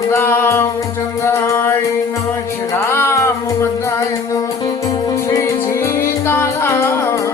रामचंद्राय नमः श्री रामभद्राय नमः श्री सीताराम।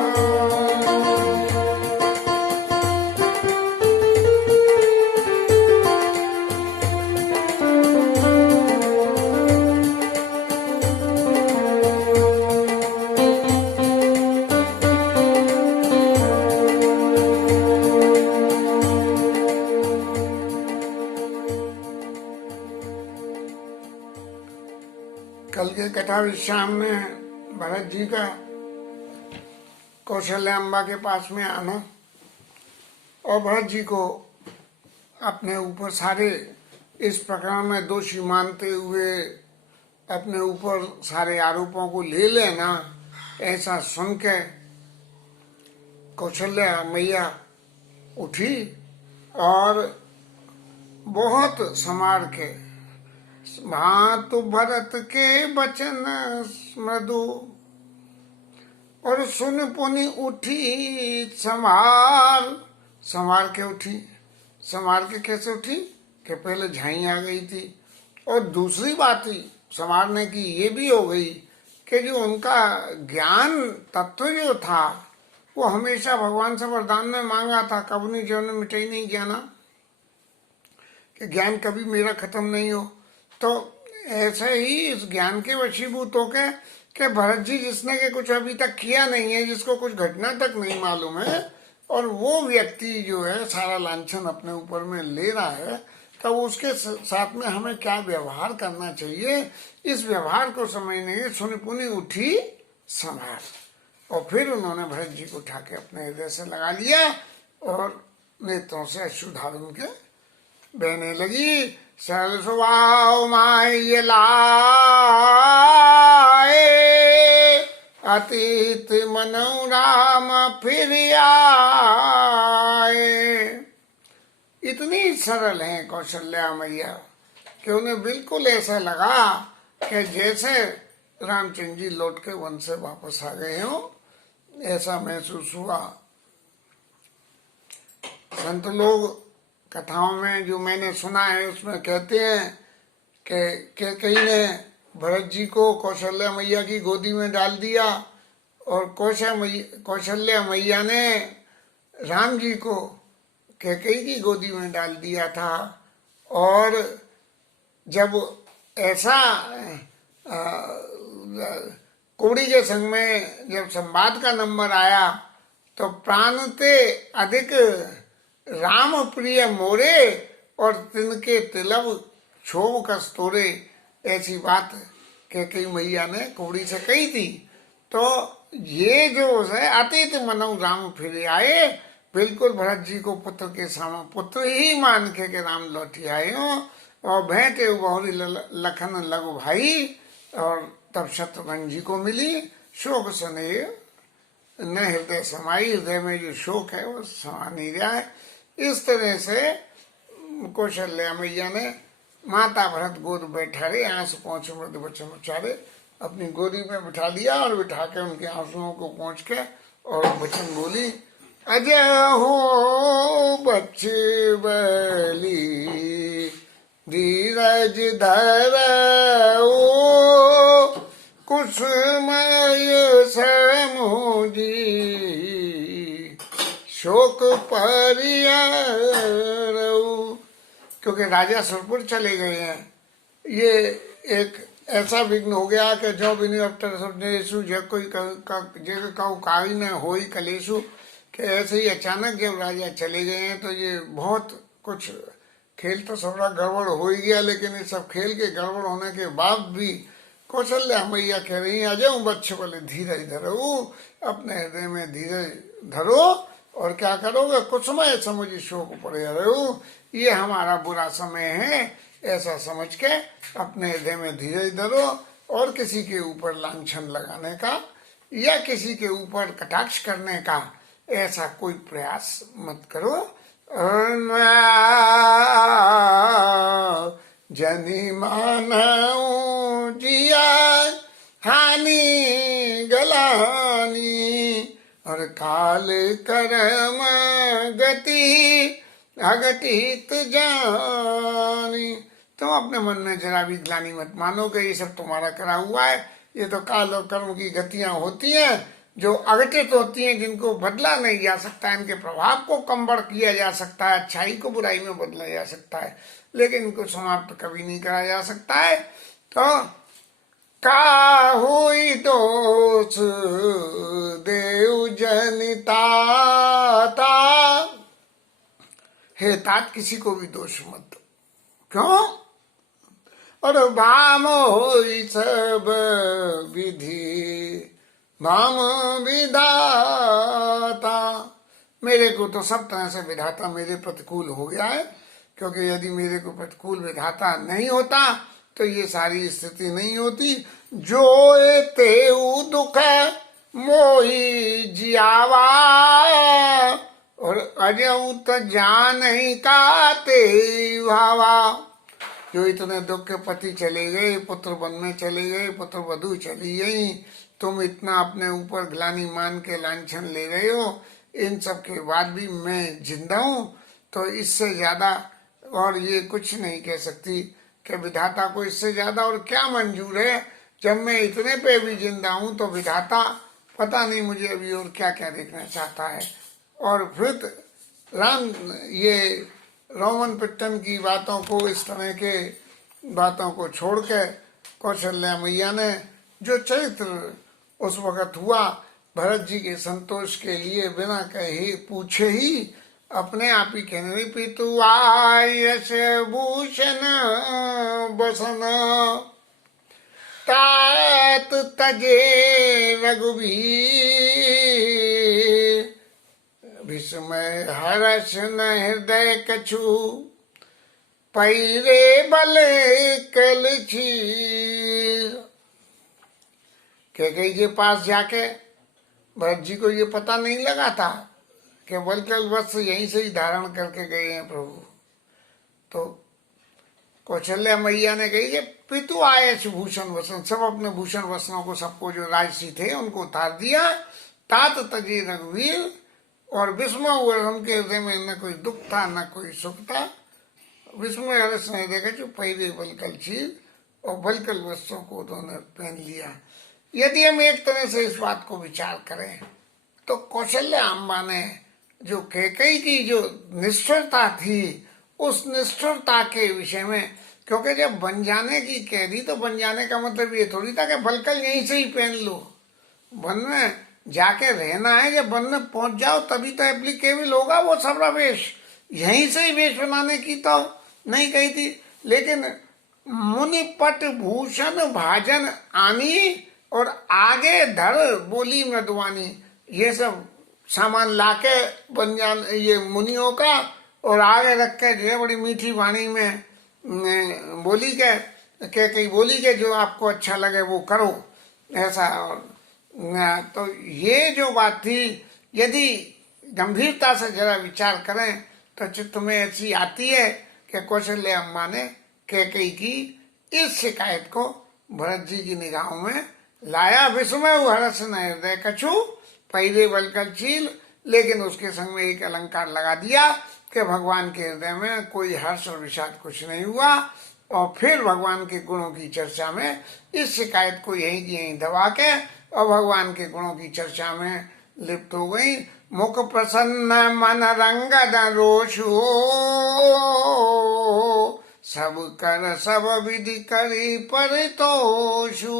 कल के कथा विश्राम में भरत जी का कौशल्या अम्बा के पास में आना और भरत जी को अपने ऊपर सारे इस प्रकरण में दोषी मानते हुए अपने ऊपर सारे आरोपों को ले लेना, ऐसा सुन के कौशल्या मैया उठी और बहुत संवार के भांतु भरत के बचन मृदु और सुन पुनि उठी संवार के उठी। संवार के कैसे उठी कि पहले झाई आ गई थी और दूसरी बात ही संवारने की ये भी हो गई कि जो उनका ज्ञान तत्व जो था वो हमेशा भगवान से वरदान में मांगा था, कब नहीं जो मिटे ही नहीं ज्ञाना, कि ज्ञान कभी मेरा खत्म नहीं हो। तो ऐसे ही इस ज्ञान के वशीभूत होकर के भरत जी जिसने के कुछ अभी तक किया नहीं है, जिसको कुछ घटना तक नहीं मालूम है, और वो व्यक्ति जो है सारा लांछन अपने ऊपर में ले रहा है, तब उसके साथ में हमें क्या व्यवहार करना चाहिए, इस व्यवहार को समझने के सुन पुनि उठी संभार। और फिर उन्होंने भरत जी को उठा के अपने हृदय से लगा लिया और नेत्रों से अश्रुधार उनके बहने लगी। सरल स्वभाव माय लाए, अतीत मनो राम फिर आए। इतनी सरल है कौशल्या मैया कि उन्हें बिल्कुल ऐसा लगा कि जैसे रामचंद्र जी लौट के वन से वापस आ गए हो, ऐसा महसूस हुआ। संत लोग कथाओं में जो मैंने सुना है उसमें कहते हैं कि कहीं ने भरत जी को कौशल्या मैया की गोदी में डाल दिया और कौशल्या मैया ने राम जी को कैकेयी की गोदी में डाल दिया था। और जब ऐसा कोड़ी के संग में जब संवाद का नंबर आया तो प्राण ते अधिक राम प्रिय मोरे और तिनके तिलव क्षोभ कस्तूरे, ऐसी बात कैकेयी मैया ने कोड़ी से कही थी। तो ये जो है अतीत मनो राम फिर आए, बिल्कुल भरत जी को पुत्र के सामने पुत्र ही मान के राम लौटी आए हो। और भेंटे बहुरी लखन लघु भाई, और तब शत्रुघ्न जी को मिली। शोक सुने न हृदय समाई, हृदय में जो शोक है वो समा नहीं रहा है। इस तरह से कौशल्या मैया ने माता भरत गोद बैठारे, आंसू पहुंच मृद बच्चन उचारे, अपनी गोदी में बिठा लिया और बिठा के उनके आंसुओं को पहुंच के और वचन बोली, अजय हो बच्चे बली धीरज धरो कुसुमय समूजी शोक परियारऊ। क्योंकि राजा सुरपुर चले गए हैं। ये एक ऐसा विघ्न हो गया कि जो बिनी अवतरेशु जब कोई काई न होई कलेशु, कि ऐसे ही अचानक जब राजा चले गए हैं तो ये बहुत कुछ खेल तो थोड़ा गड़बड़ हो ही गया, लेकिन इस सब खेल के गड़बड़ होने के बाद भी कौशल्या मैया कह रही हैं, आ जाऊं बच्चे बोले धीरज धरो, अपने हृदय में धीरज धरो और क्या करोगे, कुछ समय समझ शोक पड़े रहो, ये हमारा बुरा समय है, ऐसा समझ के अपने हृदय में धीरज धरो और किसी के ऊपर लांछन लगाने का या किसी के ऊपर कटाक्ष करने का ऐसा कोई प्रयास मत करो। जनी मानऊ जिया हानि गलानी और काल कर्म गति अघटित जानी। तुम अपने मन में जरा भी ग्लानि मत मानो कि ये सब तुम्हारा करा हुआ है। ये तो काल और कर्म की गतियां होती हैं जो अघटित होती हैं, जिनको बदला नहीं जा सकता। इनके प्रभाव को कम बढ़ किया जा सकता है, अच्छाई को बुराई में बदला जा सकता है, लेकिन इनको समाप्त कभी नहीं करा जा सकता है। तो का हुई दोष देव जनिता, हे तात किसी को भी दोष मत दो। क्यों? और भाम होई सब विधि भाम विधाता। मेरे को तो सब तरह से विधाता मेरे प्रतिकूल हो गया है, क्योंकि यदि मेरे को प्रतिकूल विधाता नहीं होता तो ये सारी स्थिति नहीं होती। जो तेऊ दुख मोही जियावा, और अजऊ तो जान ही काते भावा। जो इतने दुख के पति चले गए, पुत्र वन में चले गए, पुत्र वधू चली गई, तुम इतना अपने ऊपर ग्लानि मान के लांछन ले रहे हो, इन सब के बाद भी मैं जिंदा हूँ, तो इससे ज्यादा और ये कुछ नहीं कह सकती कि विधाता को इससे ज्यादा और क्या मंजूर है। जब मैं इतने पे भी जिंदा हूँ तो विधाता पता नहीं मुझे अभी और क्या क्या देखना चाहता है। और फिर राम ये रोमन पिट्टन की बातों को, इस तरह के बातों को छोड़ के कौशल्या मैया ने जो चरित्र उस वक्त हुआ भरत जी के संतोष के लिए बिना कहे पूछे ही अपने आप ही कहने लगी, पितु आयस भूषण बसन तात तजे रघुबीर, विस्मय हर्ष न हृदय कछु पैरे बल कल छीर। कैकेयी के पास जाके भरत जी को ये पता नहीं लगा था कि बलकल वस्त्र यहीं से ही धारण करके गए हैं प्रभु। तो कौशल्या मैया ने कही कि पितु आये भूषण वसन, सब अपने भूषण वस्त्रों को, सबको जो राजसी थे उनको उतार दिया। तात तजे रघुवीर, और विस्मय हुआ उनके हृदय में, न कोई दुख था न कोई सुख था। विस्मय हर्ष ने देखा जो पहले बलकल चीर, और बलकल वस्त्रों को उन्होंने पहन लिया। यदि हम एक तरह से इस बात को विचार करें तो कौशल्या अम्बा ने जो कैकेयी की जो निष्ठुरता थी, उस निष्ठुरता के विषय में, क्योंकि जब बन जाने की कह दी तो बन जाने का मतलब ये थोड़ी था कि बलकल यहीं से ही पहन लो। वन में जाके रहना है, जब वन में पहुंच जाओ तभी तो एप्लीकेबल होगा वो सबरा वेश। यहीं से ही वेश बनाने की तो नहीं कही थी। लेकिन मुनि पट भूषण भाजन आनी, और आगे धर बोली मृदुवानी, ये सब सामान लाके बन ये मुनियों का, और आगे रख के जो बड़ी मीठी वाणी में बोली के कई बोली के जो आपको अच्छा लगे वो करो, ऐसा। तो ये जो बात थी, यदि गंभीरता से जरा विचार करें तो चित्त में ऐसी आती है कि कौशल्या अम्मा ने कैकेयी की इस शिकायत को भरत जी की निगाहों में लाया। विस्मय हर्ष न हृदय कछु पहले बलकल चील, लेकिन उसके संग में एक अलंकार लगा दिया कि भगवान के हृदय में कोई हर्ष और विषाद कुछ नहीं हुआ। और फिर भगवान के गुणों की चर्चा में इस शिकायत को यहीं की यहीं दबा के और भगवान के गुणों की चर्चा में लिप्त हो गई। मुख प्रसन्न मन रंगद रोषु, सब कर सब विधि करी परितोषु।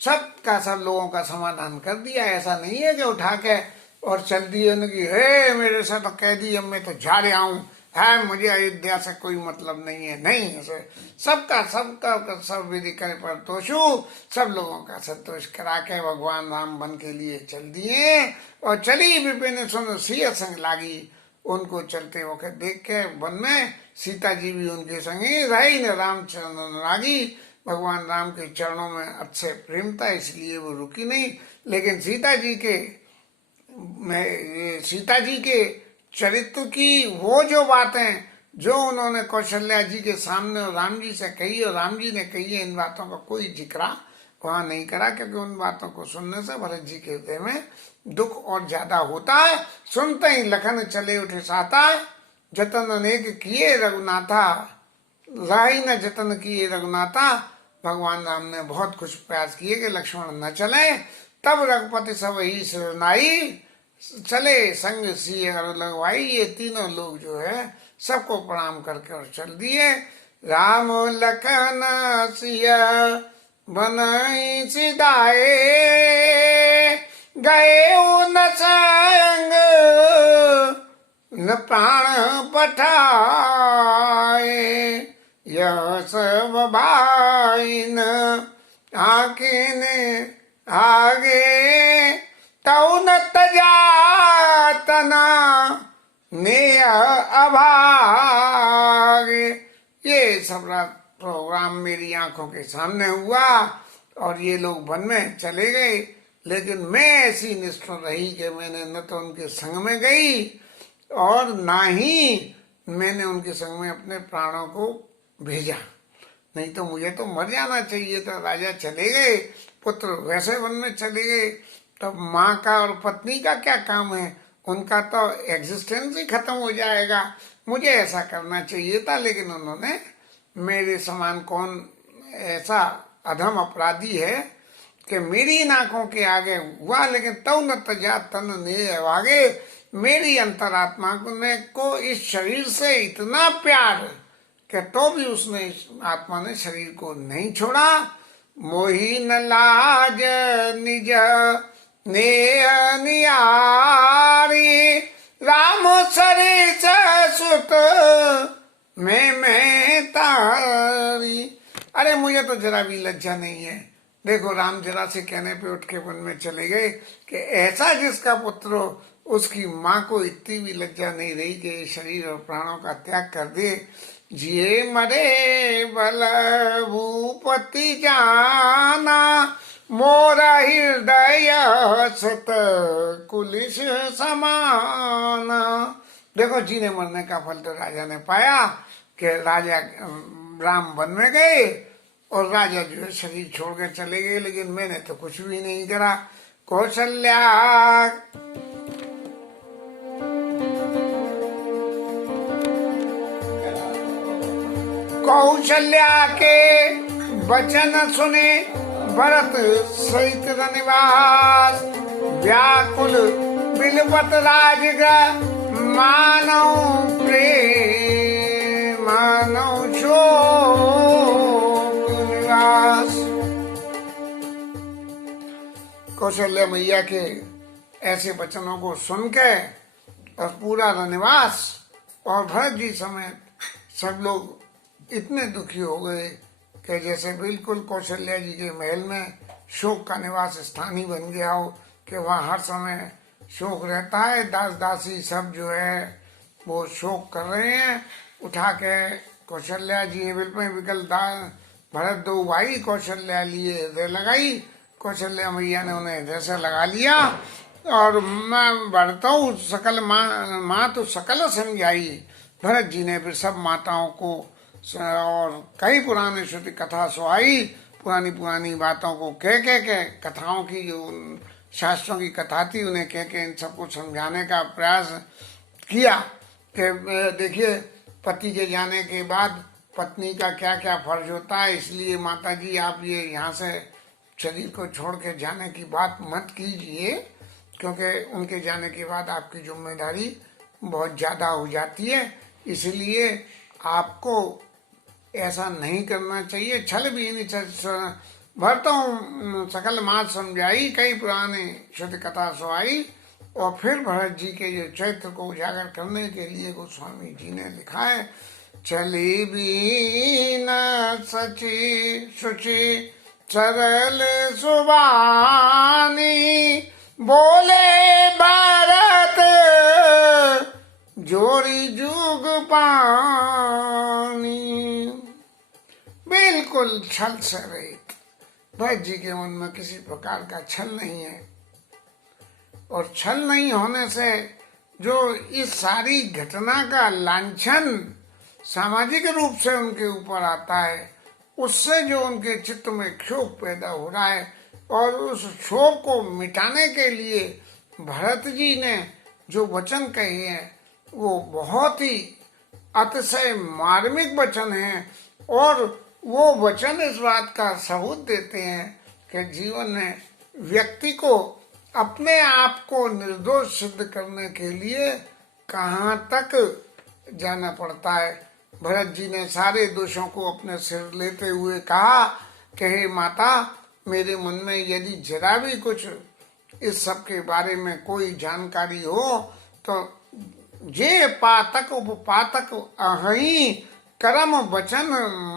सब का सब लोगों का समाधान कर दिया। ऐसा नहीं है कि उठा के और चल दिए उनकी, हे मेरे से तो कह दी, अब मैं तो जा रहा हूँ, है मुझे अयोध्या से कोई मतलब नहीं है। नहीं, सबका सब विधि करे परितोषु, सब लोगों का संतोष करा के भगवान राम बन के लिए चल दिए। और चली विपिन सुन सिय संग लागी, उनको चलते होकर देख के वन में सीता जी भी उनके संगे रही न राम चरण लागी। भगवान राम के चरणों में अच्छे प्रेम था, इसलिए वो रुकी नहीं। लेकिन सीता जी के चरित्र की वो जो बातें जो उन्होंने कौशल्या जी के सामने और राम जी से कही, और राम जी ने कही है, इन बातों का कोई जिक्र वहां नहीं करा, क्योंकि उन बातों को सुनने से भरत जी के हृदय में दुख और ज्यादा होता है। सुनते ही लखन चले उठे साता, जतन अनेक किए रघुनाथा, राही न जतन किए रघुनाथा। भगवान राम ने बहुत कुछ प्रयास किए कि लक्ष्मण न चले, तब रघुपति सब ही सिरनाई, चले संग सिय और लगवाई। ये तीनों लोग जो है सबको प्रणाम करके और चल दिए। राम लखन सिय बनाई सिधाए, गए न संग न प्राण पठाए। यह सब भाई न आखिन आगे, तौ न तजा तना ने अभागे। ये सब प्रोग्राम मेरी आंखों के सामने हुआ और ये लोग वन में चले गए, लेकिन मैं ऐसी निष्ठुर रही कि मैंने न तो उनके संग में गई और ना ही मैंने उनके संग में अपने प्राणों को भेजा। नहीं तो मुझे तो मर जाना चाहिए था। राजा चले गए, पुत्र वैसे वन में चले गए, तब माँ का और पत्नी का क्या काम है? उनका तो एग्जिस्टेंस ही खत्म हो जाएगा। मुझे ऐसा करना चाहिए था, लेकिन उन्होंने, मेरे समान कौन ऐसा अधम अपराधी है कि मेरी नाकों के आगे हुआ, लेकिन तव न तजा तन ने आगे। मेरी अंतरात्मा को इस शरीर से इतना प्यार कि तो भी उसने, आत्मा ने शरीर को नहीं छोड़ा। मोही न लाज निज ने नियारी, राम सरिस सुत मैं तारी। अरे मुझे तो जरा भी लज्जा नहीं है। देखो राम जरा से कहने पे उठ के वन में चले गए कि ऐसा जिसका पुत्र हो, उसकी माँ को इतनी भी लज्जा नहीं रही कि शरीर और प्राणों का त्याग कर दे। जिए मरे बल भूपति जाना, मोरा हृदय सत कुलिस समाना। देखो जीने मरने का फल तो राजा ने पाया कि राजा राम वन में गए और राजा जो है शरीर छोड़ कर चले गए, लेकिन मैंने तो कुछ भी नहीं करा। कौशल्या कौशल्या के वचन सुने, भरत सहित रनिवास। व्याकुल बिलवत राजगृह, मानव प्रेम मानव शोक निवास। कौशल्या मैया के ऐसे वचनों को सुन के और पूरा रनिवास और भरत जी समेत सब लोग इतने दुखी हो गए कि जैसे बिल्कुल कौशल्या जी के महल में शोक का निवास स्थान ही बन गया हो, कि वहाँ हर समय शोक रहता है। दास दासी सब जो है वो शोक कर रहे हैं। उठा के कौशल्या जी बिल्कुल विकल भरत दो भाई कौशल्या लिए हृदय लगाई। कौशल्या मैया ने उन्हें हृदय से लगा लिया और मैं बढ़ता हूँ सकल माँ तो सकल समझाई। भरत जी ने फिर सब माताओं को और कई पुराने श्रुति कथा सुहाई, पुरानी पुरानी बातों को कह के कथाओं की जो शास्त्रों की कथा थी उन्हें कह के इन सबको समझाने का प्रयास किया कि देखिए पति के जाने के बाद पत्नी का क्या क्या फर्ज होता है, इसलिए माता जी आप ये यहाँ से शरीर को छोड़ के जाने की बात मत कीजिए, क्योंकि उनके जाने के बाद आपकी जिम्मेदारी बहुत ज़्यादा हो जाती है। इसलिए आपको ऐसा नहीं करना चाहिए। छल भी नहीं भरतों सकल मात समझाई, कई पुराने श्रुति कथा सुहाई। और फिर भरत जी के जो चरित्र को उजागर करने के लिए गोस्वामी जी ने लिखा है, चली भी न सची शुचि सरल सुबानी, बोले भरत जोड़ी जुग पानी। बिल्कुल छल से रहित। भरत जी के मन में किसी प्रकार का छल नहीं है, और छल नहीं होने से जो इस सारी घटना का लांछन सामाजिक रूप से उनके ऊपर आता है, उससे जो उनके चित्त में क्षोभ पैदा हो रहा है, और उस क्षोभ को मिटाने के लिए भरत जी ने जो वचन कहे हैं वो बहुत ही अतिशय मार्मिक वचन है और वो वचन इस बात का सबूत देते हैं कि जीवन में व्यक्ति को अपने आप को निर्दोष सिद्ध करने के लिए कहाँ तक जाना पड़ता है। भरत जी ने सारे दोषों को अपने सिर लेते हुए कहा कि हे माता, मेरे मन में यदि जरा भी कुछ इस सब के बारे में कोई जानकारी हो तो जे पातक उपपातक अहि, कर्म वचन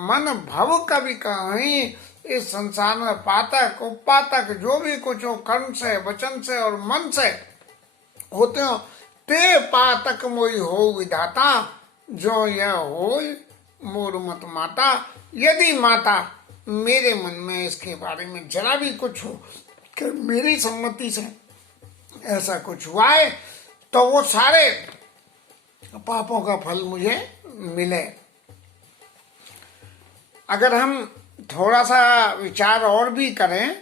मन भव कभी कहीं। इस संसार में पातक उपपातक जो भी कुछ हो, कर्म से वचन से और मन से होते हो, ते पातक मोई हो विधाता, जो यह हो मोर मत माता। यदि माता मेरे मन में इसके बारे में जरा भी कुछ हो कि मेरी सम्मति से ऐसा कुछ हुआ है तो वो सारे पापों का फल मुझे मिले। अगर हम थोड़ा सा विचार और भी करें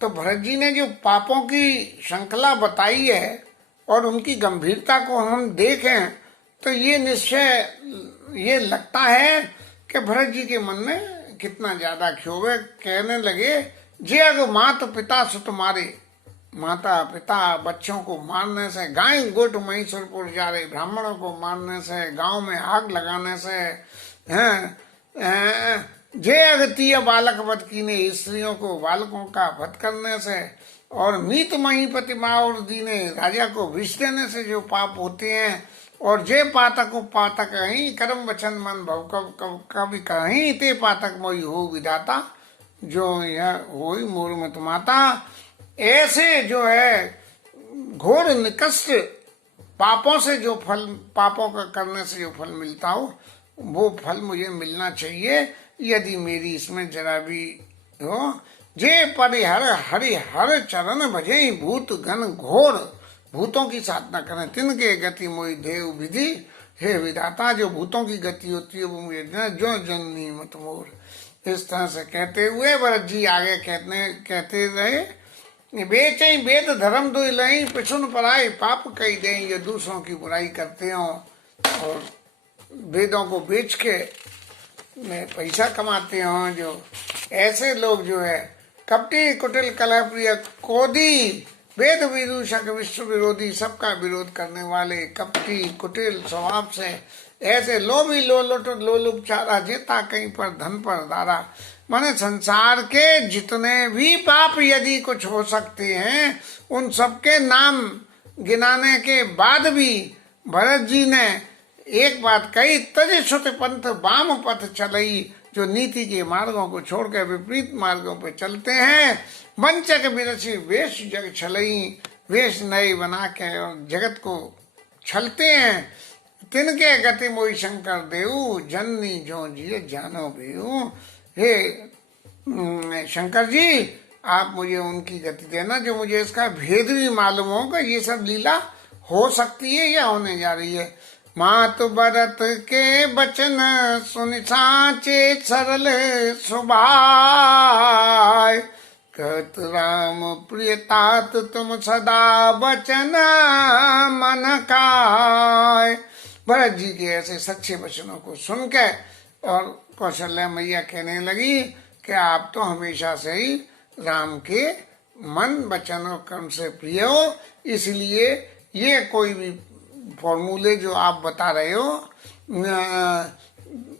तो भरत जी ने जो पापों की श्रृंखला बताई है और उनकी गंभीरता को हम देखें तो ये निश्चय ये लगता है कि भरत जी के मन में कितना ज्यादा क्षोभ है। कहने लगे, जे अग मात पिता सुत मारे, माता पिता बच्चों को मारने से, गाय गोट महिषुरपुर जा रहे, ब्राह्मणों को मारने से, गांव में आग लगाने से, हैं जे अगतीय बालक वध कीने, स्त्रियों को बालकों का वध करने से, और मीत महीपति माओर दीने, राजा को विष देने से जो पाप होते हैं, और जे पातक पातक ही कर्म वचन मन भव कभी कहीं, ते पातक मोई हो विधाता, जो यह हो मोर मत माता। ऐसे जो है घोर निकष्ट पापों से जो फल, पापों का करने से जो फल मिलता हो वो फल मुझे मिलना चाहिए यदि मेरी इसमें जरा भी हो। जे परिहर हरिहर चरण भजे, भूत गण घोर, भूतों की साधना करें, तिनके गति मोहि देव विधि, हे विधाता जो भूतों की गति होती है वो मुझे जो जननी मत मोर। इस तरह से कहते हुए भरत जी आगे कहते रहे, बेचई वेद धर्म दो लई, पिछुन पराई पाप कई दे। ये दूसरों की बुराई करते हो और वेदों को बेच के में पैसा कमाते हो, जो ऐसे लोग जो है कपटी कुटिल कलह प्रिय क्रोधी, वेद विदूषक विश्व विरोधी, सबका विरोध करने वाले, कपटी कुटिल स्वभाव से, ऐसे लोभी लोलुपचारा, जेता कहीं पर धन पर दारा। माने संसार के जितने भी पाप यदि कुछ हो सकते हैं उन सबके नाम गिनाने के बाद भी भरत जी ने एक बात कही, तज सुत पंथ वाम पथ चलई, जो नीति के मार्गों को छोड़कर विपरीत मार्गों पर चलते हैं। वंचक विरसी वेश जग छलई, वेश नए बना के और जगत को छलते हैं। तिनके गति मोहि शंकर देऊ, जननी जो जिये जानो बेऊ। हे शंकर जी, आप मुझे उनकी गति देना जो मुझे इसका भेद भी मालूम हो कि ये सब लीला हो सकती है या होने जा रही है। मातु भरत के बचन सुनि साचे सरल सुभाय, कहत राम प्रिय तात तुम सदा बचन मन काय। भरत जी के ऐसे सच्चे वचनों को सुन के और कौशल्या मैया कहने लगी कि आप तो हमेशा से ही राम के मन वचन और कर्म से प्रिय हो, इसलिए ये कोई भी फॉर्मूले जो आप बता रहे हो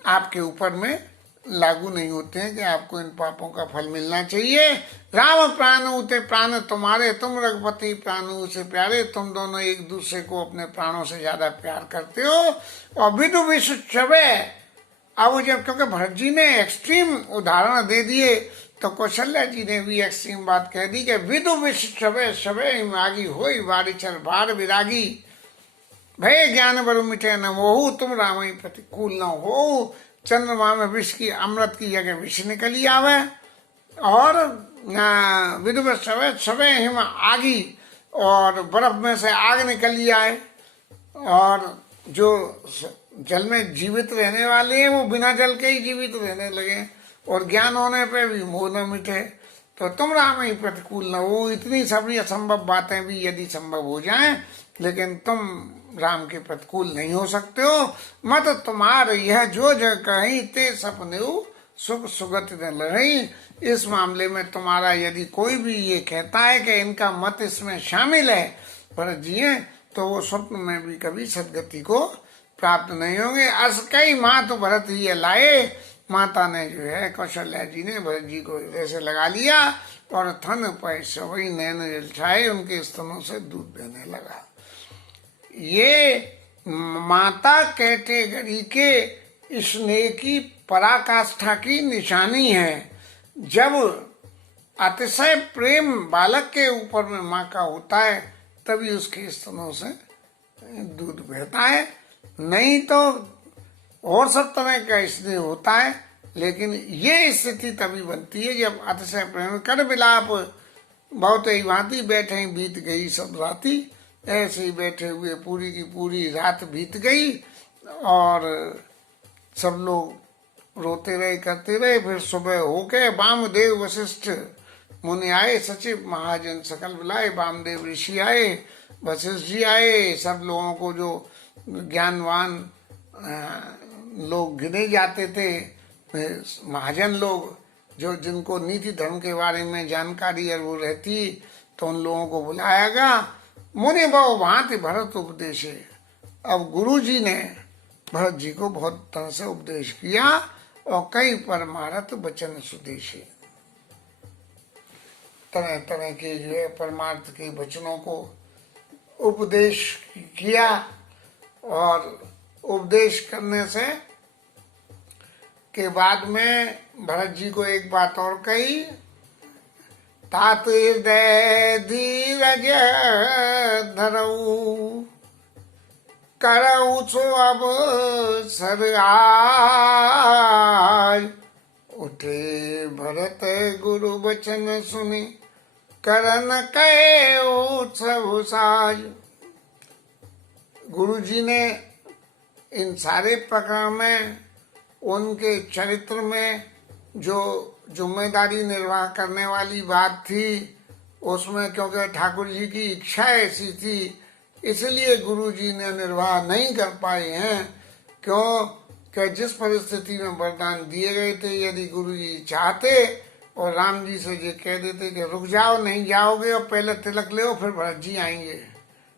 आपके ऊपर में लागू नहीं होते हैं कि आपको इन पापों का फल मिलना चाहिए। राम प्राण उते प्राण तुम्हारे, तुम रघुपति प्राणु से प्यारे, तुम दोनों एक दूसरे को अपने प्राणों से ज्यादा प्यार करते हो। और विदु विश्व छवे, अब जब क्योंकि भरत जी ने एक्सट्रीम उदाहरण दे दिए तो कौशल्या जी ने भी एक्सट्रीम बात कह दी कि विदु विश्व छवे छवे मागी होई बारिचर भार विरागी, भय ज्ञान बरु मिटे न मोहू, तुम राम ही प्रतिकूल न हो। चंद्रमा में विष की अमृत की जगह विष निकली आवे और विदुर सवे हिम आगी, और बर्फ में से आग निकली आए, और जो जल में जीवित रहने वाले हैं वो बिना जल के ही जीवित रहने लगे, और ज्ञान होने पे भी मोह न मिटे। तो तुम राम ही प्रतिकूल न हो। इतनी सभी असंभव बातें भी यदि संभव हो जाएं, लेकिन तुम राम के प्रतिकूल नहीं हो सकते हो। मत तुम्हार यह जो जग कहीं ते सपने सुख सुगत न लही। इस मामले में तुम्हारा यदि कोई भी ये कहता है कि इनका मत इसमें शामिल है भरत जी हैं, तो वो स्वप्न में भी कभी सदगति को प्राप्त नहीं होंगे। अस कई माँ तो भरत ही लाए। माता ने जो है कौशल्या जी ने भरत जी को ऐसे लगा लिया और थन पैसे वही नैन जलछाए, उनके स्तनों से दूध देने लगा। ये माता कैटेगरी के स्नेह की पराकाष्ठा की निशानी है। जब अतिशय प्रेम बालक के ऊपर में माँ का होता है तभी उसके स्तनों से दूध बहता है, नहीं तो और सब तरह का स्नेह होता है। लेकिन ये स्थिति तभी बनती है जब अतिशय प्रेम कर विलाप बहुत ही भांति बैठे बीत गई सब राती। ऐसे ही बैठे हुए पूरी की पूरी रात बीत गई और सब लोग रोते रहे करते रहे। फिर सुबह होके वामदेव वशिष्ठ मुनि आए, सचिव महाजन सकल बुलाए। वामदेव ऋषि आए, वशिष्ठ जी आए, सब लोगों को जो ज्ञानवान लोग गिने जाते थे, महाजन लोग जो जिनको नीति धर्म के बारे में जानकारी और वो रहती, तो उन लोगों को बुलाया गया। मुनि बहु भांति भरत उपदेश है। अब गुरु जी ने भरत जी को बहुत तरह से उपदेश किया और कई परमार्थ वचन सुदेशे, तरह तरह के जो है परमार्थ के वचनों को उपदेश किया। और उपदेश करने से के बाद में भरत जी को एक बात और कही, तात हृदय धीरज धरऊ करऊ सो अब सर आज। उठे भरत गुरु वचन सुनी करन कहे उत्सव साज। गुरु जी ने इन सारे प्रकरण में उनके चरित्र में जो जिम्मेदारी निर्वाह करने वाली बात थी उसमें, क्योंकि ठाकुर जी की इच्छा ऐसी थी इसलिए गुरु जी ने निर्वाह नहीं कर पाए हैं। क्यों कि जिस परिस्थिति में वरदान दिए गए थे, यदि गुरु जी चाहते और राम जी से ये कह देते कि रुक जाओ नहीं जाओगे और पहले तिलक ले फिर भरत जी आएंगे,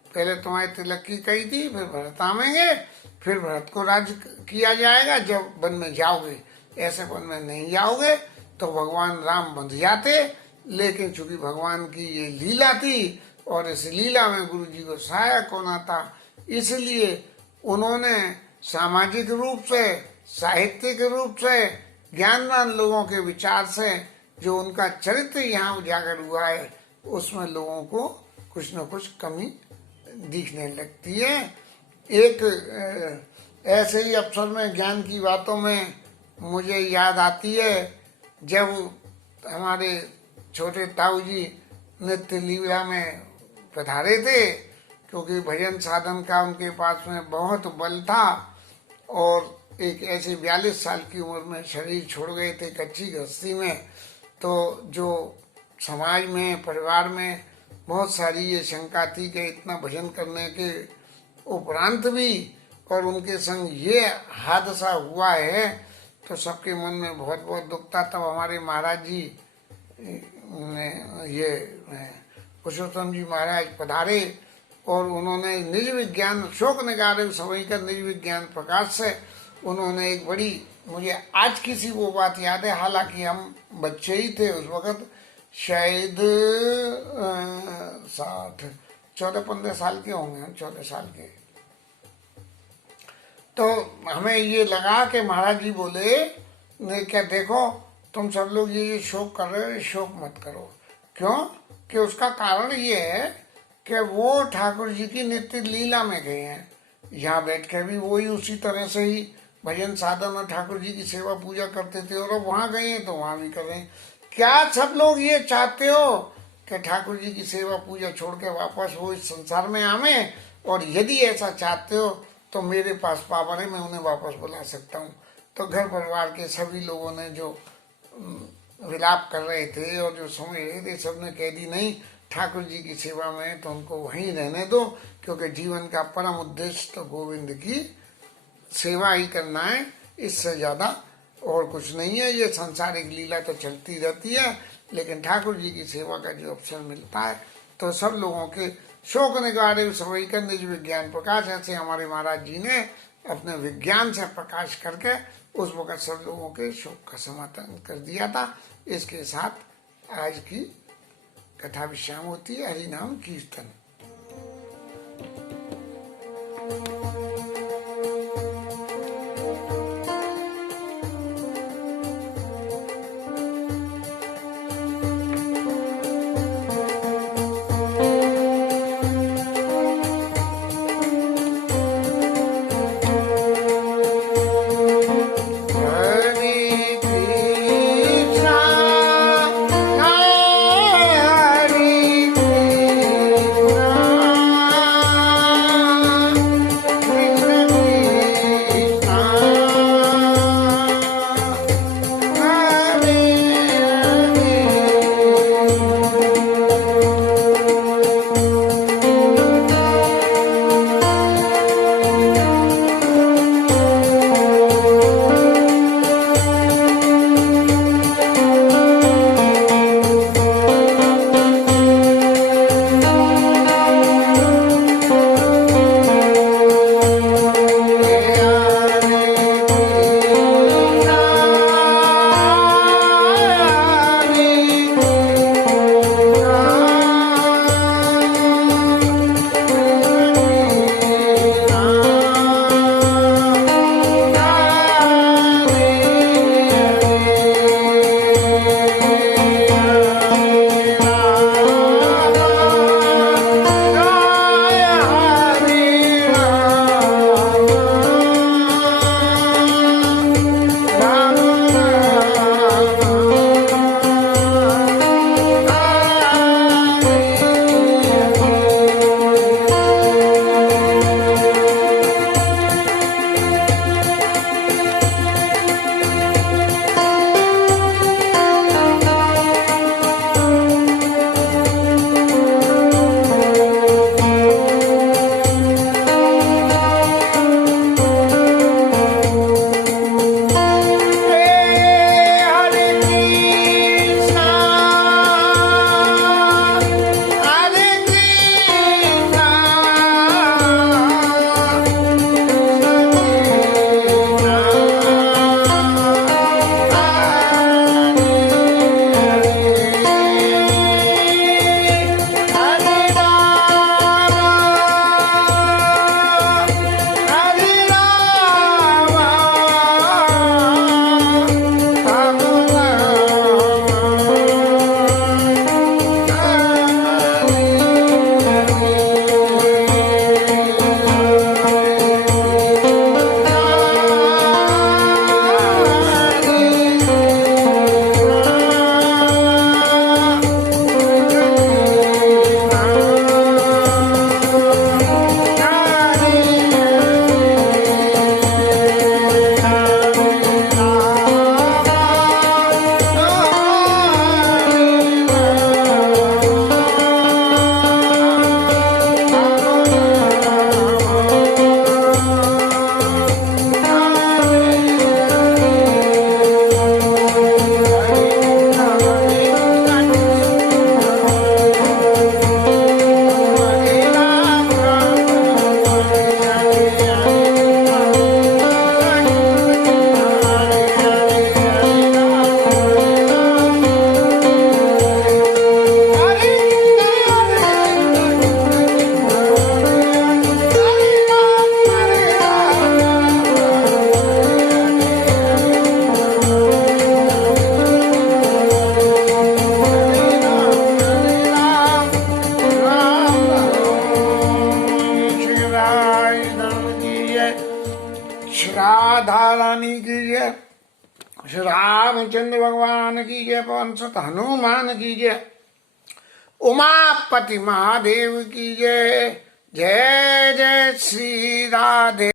पहले तुम्हारे तिलक की कही थी फिर भरत आवेंगे, फिर भरत को राज्य किया जाएगा जब वन में जाओगे, ऐसे वन में नहीं जाओगे तो भगवान राम बंध जाते। लेकिन चूंकि भगवान की ये लीला थी और इस लीला में गुरु जी को सहायक होना था, इसलिए उन्होंने सामाजिक रूप से, साहित्यिक रूप से, ज्ञानवान लोगों के विचार से जो उनका चरित्र यहाँ उजागर हुआ है उसमें लोगों को कुछ न कुछ कमी दिखने लगती है। एक ऐसे ही अवसर में ज्ञान की बातों में मुझे याद आती है, जब हमारे छोटे ताऊ जी नित्य लीला में पधारे थे, क्योंकि भजन साधन का उनके पास में बहुत बल था और एक ऐसे 42 साल की उम्र में शरीर छोड़ गए थे कच्ची गृहस्थी में। तो जो समाज में, परिवार में बहुत सारी ये शंका थी कि इतना भजन करने के उपरांत भी और उनके संग ये हादसा हुआ है, तो सबके मन में बहुत बहुत दुख था। तब हमारे महाराज जी ने, ये पुरुषोत्तम जी महाराज पधारे और उन्होंने निज विज्ञान शोक निगारे समय का निज विज्ञान प्रकाश से उन्होंने एक बड़ी, मुझे आज किसी वो बात याद है, हालांकि हम बच्चे ही थे उस वक़्त, शायद 14-15 साल के होंगे, हम 14 साल के। तो हमें ये लगा कि महाराज जी बोले ने क्या, देखो तुम सब लोग ये शोक कर रहे हो, शोक मत करो। क्यों कि उसका कारण ये है कि वो ठाकुर जी की नित्य लीला में गए हैं, यहाँ बैठ के भी वही उसी तरह से ही भजन साधन और ठाकुर जी की सेवा पूजा करते थे, और वहाँ गए हैं तो वहाँ भी कर रहे हैं। क्या सब लोग ये चाहते हो कि ठाकुर जी की सेवा पूजा छोड़ के वापस वो इस संसार में आवे? और यदि ऐसा चाहते हो तो मेरे पास पावर है, मैं उन्हें वापस बुला सकता हूँ। तो घर परिवार के सभी लोगों ने जो विलाप कर रहे थे और जो समझ रहे थे, सबने कह दी नहीं, ठाकुर जी की सेवा में तो उनको वहीं रहने दो, क्योंकि जीवन का परम उद्देश्य तो गोविंद की सेवा ही करना है, इससे ज्यादा और कुछ नहीं है। ये सांसारिक लीला तो चलती रहती है, लेकिन ठाकुर जी की सेवा का जो अवसर मिलता है तो सब लोगों के शोक निगारे सवई कर निज विज्ञान प्रकाश, ऐसे हमारे महाराज जी ने अपने विज्ञान से प्रकाश करके उस वक्त सब लोगों के शोक का समाधान कर दिया था। इसके साथ आज की कथा विश्राम होती है। हरि नाम कीर्तन। राधा रानी की जय, श्री रामचंद्र भगवान की जय, पवन सुत हनुमान की जय, उमापति महादेव की जय। जय जय श्री राधे।